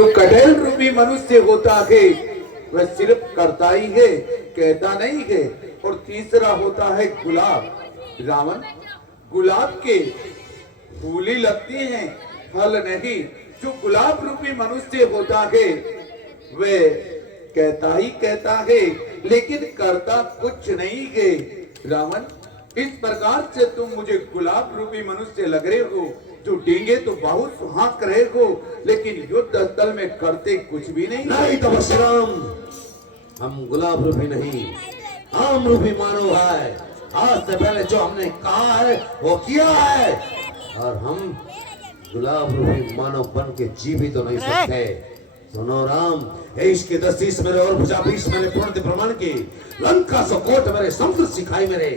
जो कठेल रूपी मनुष्य होता है वह सिर्फ करता ही है, कहता नहीं है। और तीसरा होता है गुलाब। रावण, गुलाब के फूली लगती हैं, फल नहीं। जो गुलाब रूपी मनुष्य होता है वह कहता ही कहता है लेकिन करता कुछ नहीं है। रावण, इस प्रकार से तुम मुझे गुलाब रूपी मनुष्य लग रहे हो, जो डींगे तो बहुत सुहाग रहे हो लेकिन युद्ध स्थल में करते कुछ भी नहीं। नहीं तो परशुराम, हम गुलाब रूपी नहीं, आम रूपी मानव है। आज से पहले जो हमने कहा है वो किया है, और हम गुलाब रूपी मानव बन के जी भी तो नहीं सकते। सुनो राम, इसके 10 मेरे और भुजा 20 मेरे पूर्ण प्रमाण की, लंका सो कोट मेरे, समुद्र सिखाई मेरे,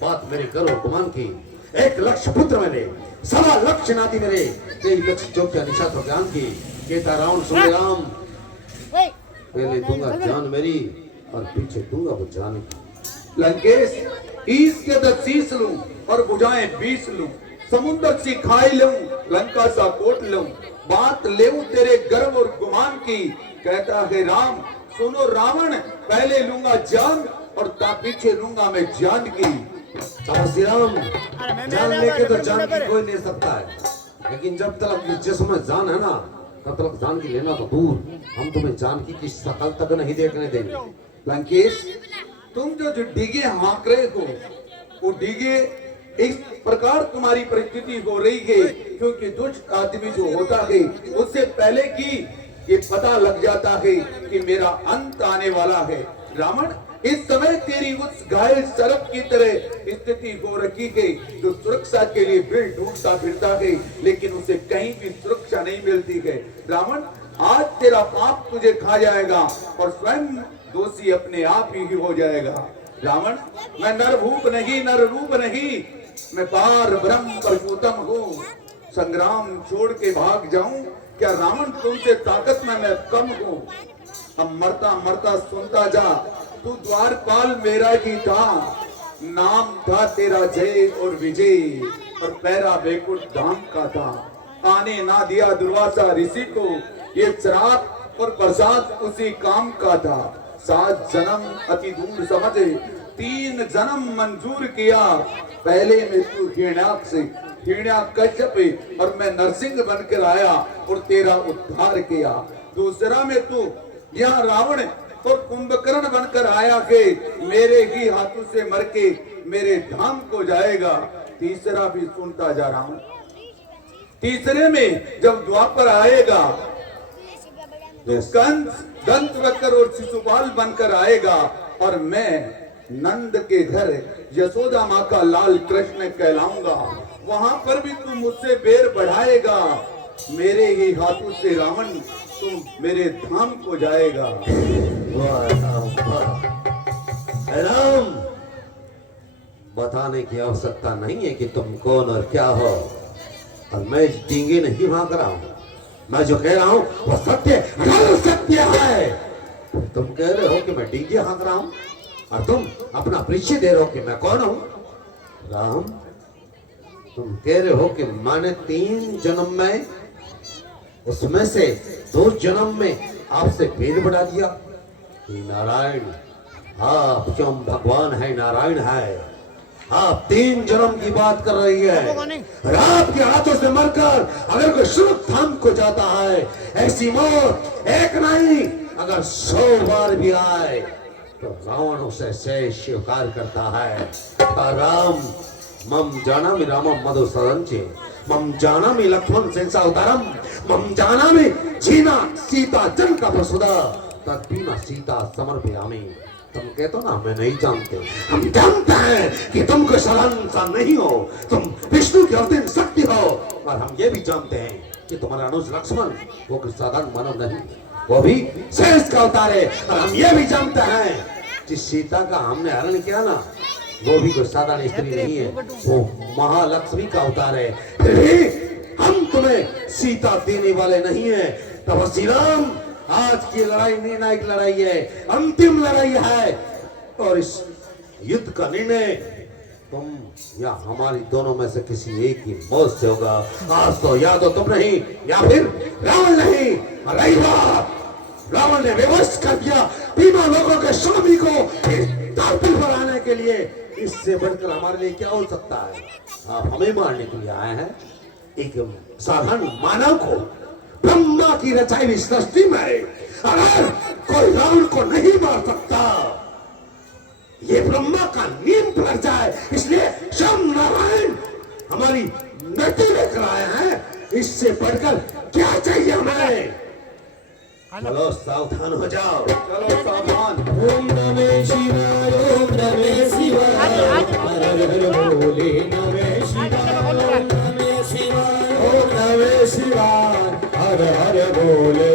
बात मेरे करो गुमान की। 1 लक्ष पुत्र मेरे, 1.25 लक्ष नाती मेरे, 23 लक्ष जो क्या निशा तो ज्ञान की। कहता रावण, सुन राम, पहले दूंगा जान मेरी और पीछे दूंगा वो जान की। लंकेश, ईस के 10 लूं और भुजाएं 20 लूं, समुद्र सिखाई लूं, लंका सा कोट लूं, बात ले तेरे गर्व और गुमान की। कहता है राम, सुनो रावण, पहले लूंगा जान और पीछे लूंगा मैं जान की। श्री राम, जान लेके तो जान की कोई ले सकता है, लेकिन जब तक जिसमें जान है ना तब तक जान की लेना तो दूर। हम तुम्हें जान की शकल तक नहीं देखने देंगे। लंकेश, तुम जो डीगे हाँक रहे हो वो डीगे इस प्रकार तुम्हारी परिस्थिति हो रही है क्योंकि दुष्ट आदमी जो होता है उससे पहले की ये पता लग जाता है कि मेरा अंत आने वाला है। रावण, इस समय तेरी उस घायल सर्प की तरह स्थिति हो रखी है जो सुरक्षा के लिए बिल ढूंढता फिरता है लेकिन उसे कहीं भी सुरक्षा नहीं मिलती है। रावण, आज तेरा पाप तुझे खा जाएगा और स्वयं दोषी अपने आप ही हो जाएगा। रावण, मैं नरभूप नहीं, नर रूप नहीं, मैं पार ब्रह्म परशुतम हूँ। संग्राम छोड़ के भाग जाऊं क्या रावण? तुमसे ताकत में मैं कम हूँ। अब मरता मरता सुनता जा, तू द्वारपाल मेरा ही था, नाम था तेरा जय और विजय और पैरा बैकुंठ धाम का था। आने ना दिया दुर्वासा ऋषि को, ये श्राप और प्रसाद उसी काम का था। 7 जन्म अति दूर समझे, 3 जन्म मंजूर किया। पहले में तू हिरण्याकश्यप और मैं नरसिंह बनकर आया और तेरा उद्धार किया। दूसरा में तू यहाँ रावण और कुंभकर्ण बनकर आया के मेरे ही हाथों से मर के मेरे धाम को जाएगा। तीसरा भी सुनता जा रहा हूँ। तीसरे में जब द्वापर आएगा तो कंस, दंतवक्र और शिशुपाल बनकर आएगा और मैं नंद के घर यशोदा माँ का लाल कृष्ण कहलाऊंगा। वहां पर भी तू मुझसे बैर बढ़ाएगा। मेरे ही हाथों से रावण तू मेरे धाम को जाएगा। राम, बताने की आवश्यकता नहीं है कि तुम कौन और क्या हो, और मैं डींगे नहीं भाग रहा हूँ। मैं जो कह रहा हूँ वो सत्य सत्य है। तुम कह रहे हो कि मैं डींगे हाँक रहा हूँ और तुम अपना परिचय दे रहे हो कि मैं कौन हूं। राम, तुम कह रहे हो कि मैंने 3 जन्म में, उसमें से 2 जन्म में आपसे भेद बढ़ा दिया। नारायण, आप जो भगवान है, नारायण है, आप 3 जन्म की बात कर रही है। और आपके हाथों से मरकर अगर कोई शुभ धाम को जाता है, ऐसी मौत एक नहीं अगर 100 बार भी आए तो रावण उसे स्वीकार करता है। राम, मम जानामि रामम मधुसूदनचे, मम जानामि लक्ष्मण सेंसा अवतारम, मम जानामि जीना सीता जन का प्रसुदा, तद्भीमा सीता समर्पयामि। तुम कहते हो ना मैं नहीं जानते, हम जानते हैं कि तुम कोई साधारण इंसान नहीं हो, तुम विष्णु की अवतीर्ण शक्ति हो। और हम ये भी जानते हैं कि तुम्हारा अनुज लक्ष्मण वो कोई साधारण मानव नहीं, वो भी शेष का अवतार है। और हम ये भी जानते हैं जिस सीता का हमने हरण किया ना वो भी कोई साधारण स्त्री नहीं है, वो महालक्ष्मी का अवतार है। फिर हम तुम्हें सीता देने वाले नहीं है। तब श्री राम, आज की लड़ाई निर्णायक लड़ाई है, अंतिम लड़ाई है, और इस युद्ध का निर्णय तुम या हमारी दोनों में से किसी एक की मौत से होगा। आज तो या तो तुम नहीं या फिर रावण नहीं। और रही बात, रावण ने विवश कर दिया तीनों लोगों के स्वामी को इस धरती पर आने के लिए। इससे बढ़कर हमारे लिए क्या हो सकता है? आप हमें मारने के लिए आए हैं एक साधारण मानव को। ब्रह्मा की रचाई हुई सृष्टि में अगर कोई रावण को नहीं मार सकता, ये ब्रह्मा का नियम पर जाए, इसलिए श्याम नारायण हमारी मृत्यु लेकर आए हैं। इससे बढ़कर क्या चाहिए हमें? चलो सावधान हो जाओ। चलो सावधान। ओम